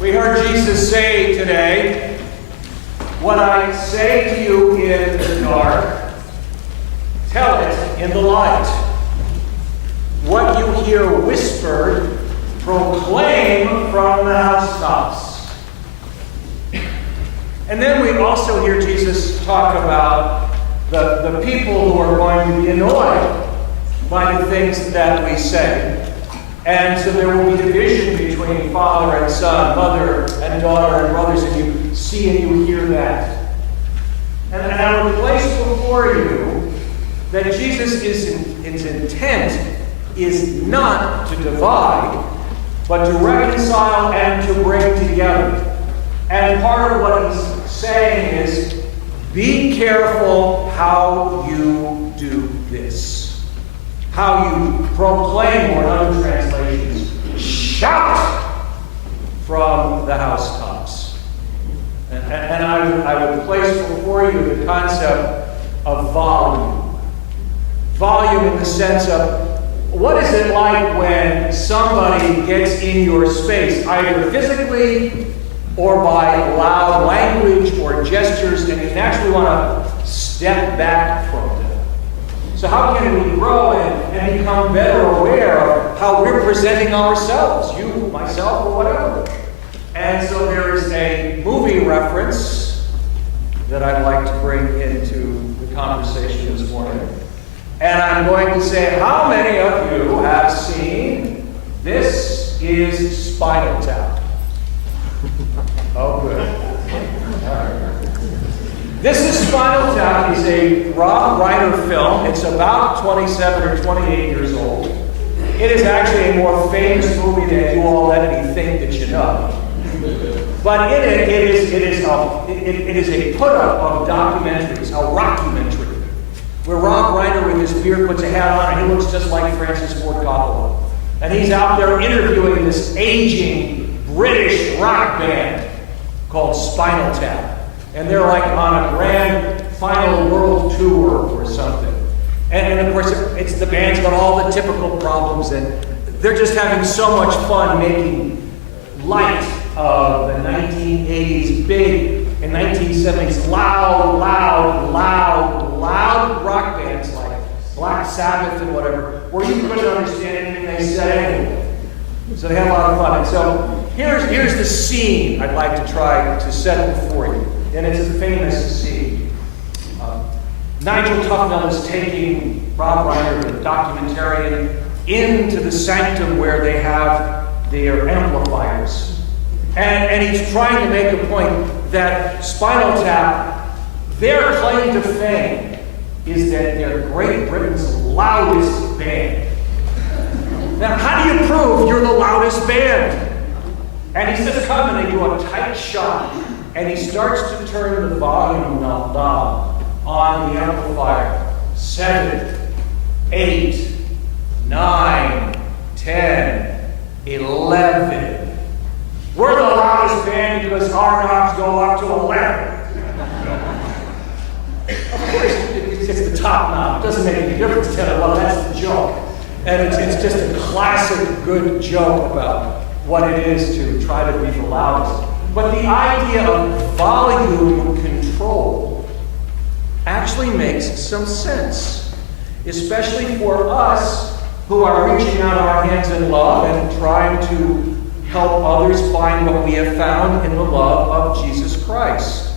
We heard Jesus say today, "What I say to you in the dark, tell it in the light. What you hear whispered, proclaim from the housetops." And then we also hear Jesus talk about the people who are going to be annoyed by the things that we say. And so there will be division between father and son, mother and daughter and brothers, and you see and you hear that. And I would place before you that Jesus' intent is not to divide, but to reconcile and to bring together. And part of what he's saying is, be careful how you do this. How you proclaim, or in other translations, shout from the housetops. And I would place before you the concept of volume. Volume in the sense of, what is it like when somebody gets in your space, either physically or by loud language or gestures, and you naturally want to step back from them? So how can we grow and become better aware of how we're presenting ourselves, you, myself, or whatever? And so there is a movie reference that I'd like to bring into the conversation this morning. And I'm going to say, how many of you have seen This Is Spinal Tap? Oh, good. All right. This Is Spinal Tap is a Rob Reiner film. It's about 27 or 28 years old. It is actually a more famous movie than you all let me think that you know. But in it, it is a put-up of documentaries, a rockumentary, where Rob Reiner with his beard puts a hat on and he looks just like Francis Ford Coppola. And he's out there interviewing this aging British rock band called Spinal Tap. And they're like on a grand final world tour or something. And of course, it's the band's got all the typical problems, and they're just having so much fun making light of the 1980s big and 1970s loud rock bands like Black Sabbath and whatever, where you couldn't understand anything they said anyway. So they had a lot of fun. And so here's the scene I'd like to try to set before you. And it's a famous scene. Nigel Tufnell is taking Rob Reiner, the documentarian, into the sanctum where they have their amplifiers. And he's trying to make a point that Spinal Tap, their claim to fame is that they're Great Britain's loudest band. Now, how do you prove you're the loudest band? And he says, come, and they do a tight shot. And he starts to turn the volume knob on the amplifier. 7, 8, 9, 10, 11. We're the loudest band because our knobs go up to 11. Of course, it's the top knob. It doesn't make any difference. Well, that's the joke. And it's just a classic good joke about what it is to try to be the loudest. But the idea of volume control actually makes some sense, especially for us who are reaching out our hands in love and trying to help others find what we have found in the love of Jesus Christ.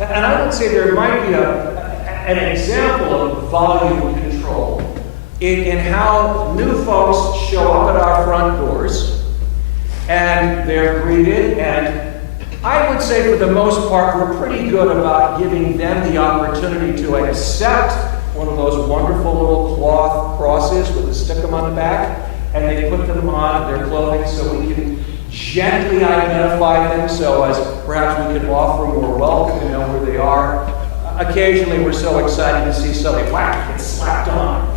And I would say there might be an example of volume control in how new folks show up at our front doors and they're greeted, and I would say for the most part, we're pretty good about giving them the opportunity to accept one of those wonderful little cloth crosses with a stick-em on the back, and they put them on their clothing so we can gently identify them so as perhaps we can offer more welcome and know where they are. Occasionally, we're so excited to see somebody whack gets slapped on,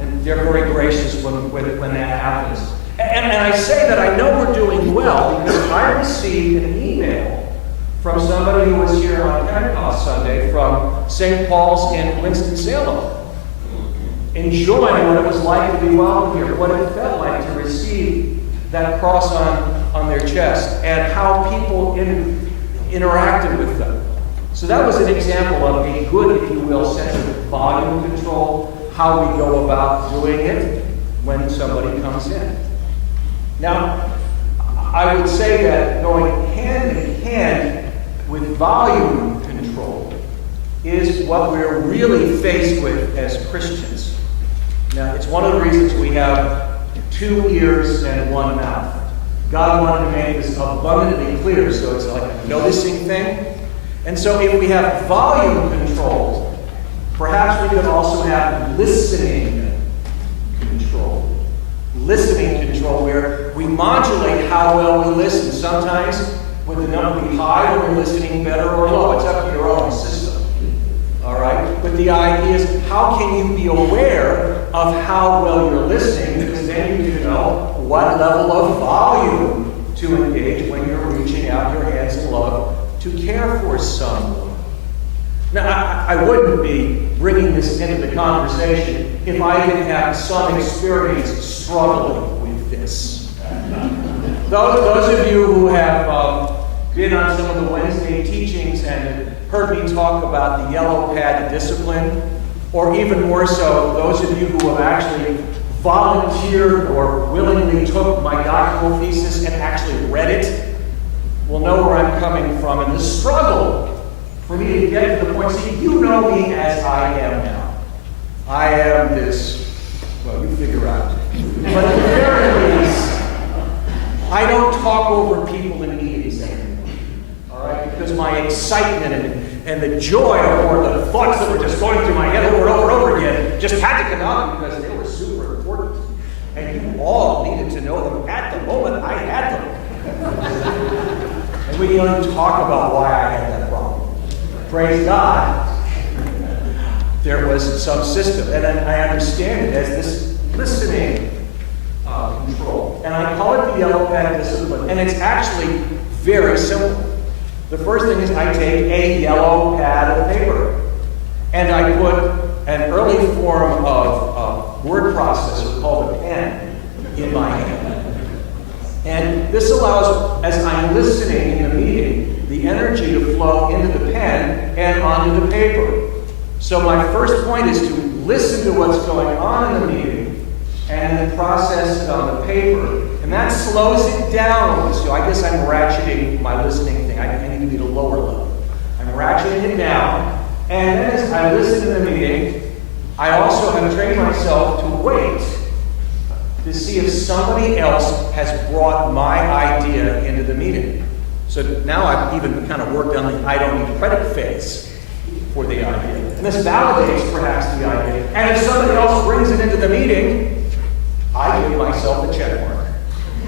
and they're very gracious when that happens. And I say that I know we're doing well because I received an email from somebody who was here on Pentecost Sunday from St. Paul's in Winston-Salem, enjoying what it was like to be welcome here, what it felt like to receive that cross on their chest and how people interacted with them. So that was an example of a good, if you will, sense of volume control, how we go about doing it when somebody comes in. Now, I would say that going hand in hand with volume control is what we're really faced with as Christians. Now, it's one of the reasons we have 2 ears and 1 mouth. God wanted to make this abundantly clear, so it's like a noticing thing. And so if we have volume control, perhaps we could also have listening control. Listening control, where we modulate how well we listen. Sometimes with the number be high when we're listening better or low. It's up to your own system. All right? But the idea is, how can you be aware of how well you're listening? Because then you know what level of volume to engage when you're reaching out your hands in love to care for someone. Now, I wouldn't be bringing this into the conversation if I didn't have some experience struggling with this. Those of you who have been on some of the Wednesday teachings and heard me talk about the yellow pad discipline, or even more so, those of you who have actually volunteered or willingly took my doctoral thesis and actually read it, will know where I'm coming from and the struggle for me to get to the point. See, you know me as I am now. I am this, well, you figure out. But at the very least, I don't talk over people in meetings anymore. All right? Because my excitement and the joy or the thoughts that were just going through my head over and over and over again just had to come out because they were super important. And you all needed to know them at the moment I had them. And we don't talk about why I had that problem. Praise God. There was some system, and I understand it as this listening control. And I call it the yellow pad discipline. And it's actually very simple. The first thing is I take a yellow pad of paper, and I put an early form of word processor called a pen in my hand. And this allows, as I'm listening in the meeting, the energy to flow into the pen and onto the paper. So my first point is to listen to what's going on in the meeting and then process it on the paper. And that slows it down. So I guess I'm ratcheting my listening thing. I need to be at a lower level. I'm ratcheting it down. And then as I listen to the meeting, I also have trained myself to wait to see if somebody else has brought my idea into the meeting. So now I've even kind of worked on the I don't need credit phase for the idea. And this validates perhaps the idea. And if somebody else brings it into the meeting, I give myself a check mark.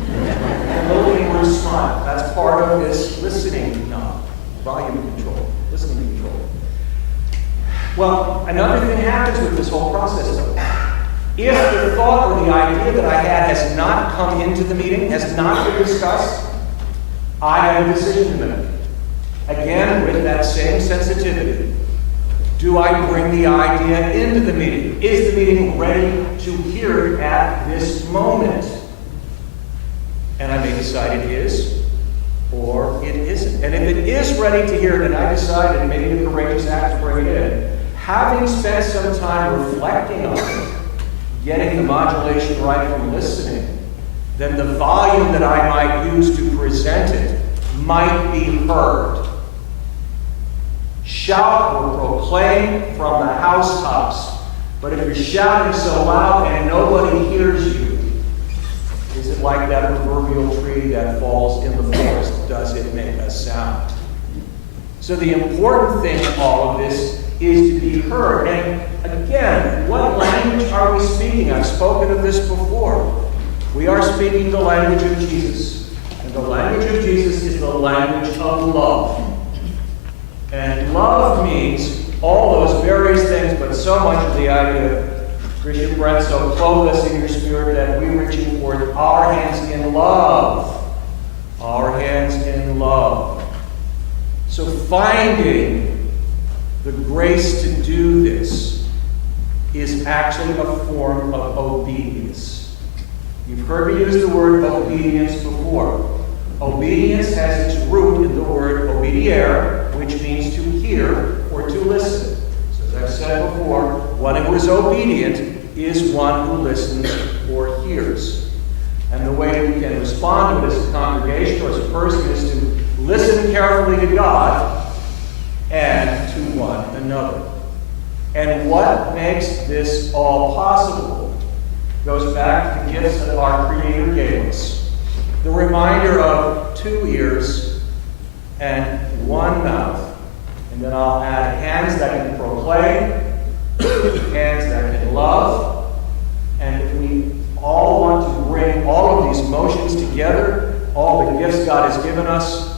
And a little inward smile. That's part of this listening volume control, listening control. Well, another thing happens with this whole process though. If the thought or the idea that I had has not come into the meeting, has not been discussed, I have a decision to make. Again, with that same sensitivity. Do I bring the idea into the meeting? Is the meeting ready to hear it at this moment? And I may decide it is, or it isn't. And if it is ready to hear it, and I decide it may be a courageous act to bring it in, having spent some time reflecting on it, getting the modulation right from listening, then the volume that I might use to present it might be heard. Shout or proclaim from the housetops. But if you're shouting so loud and nobody hears you, is it like that proverbial tree that falls in the forest? Does it make a sound? So the important thing in all of this is to be heard. And again, what language are we speaking? I've spoken of this before. We are speaking the language of Jesus. And the language of Jesus is the language of love. And love means all those various things, but so much of the idea, Bishop Brent, so clothe us in your spirit that we reaching forth our hands in love. Our hands in love. So finding the grace to do this is actually a form of obedience. You've heard me use the word obedience before. Obedience has its root in the word obediere, which means to hear or to listen. So as I've said before, one who is obedient is one who listens or hears. And the way we can respond to it as a congregation or as a person is to listen carefully to God and to one another. And what makes this all possible goes back to the gifts that our Creator gave us. The reminder of 2 ears and 1 mouth. And then I'll add hands that can proclaim, hands that can love. And if we all want to bring all of these emotions together, all the gifts God has given us,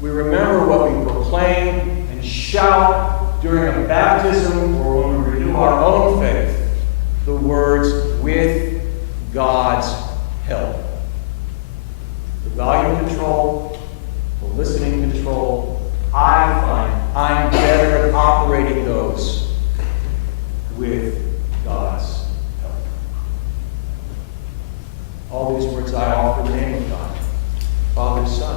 we remember what we proclaim and shout during a baptism or when we renew our own faith, the words, with God's help. The volume control, the listening control, I find I'm better at operating those with God's help. All these words I offer in the name of God, Father, Son,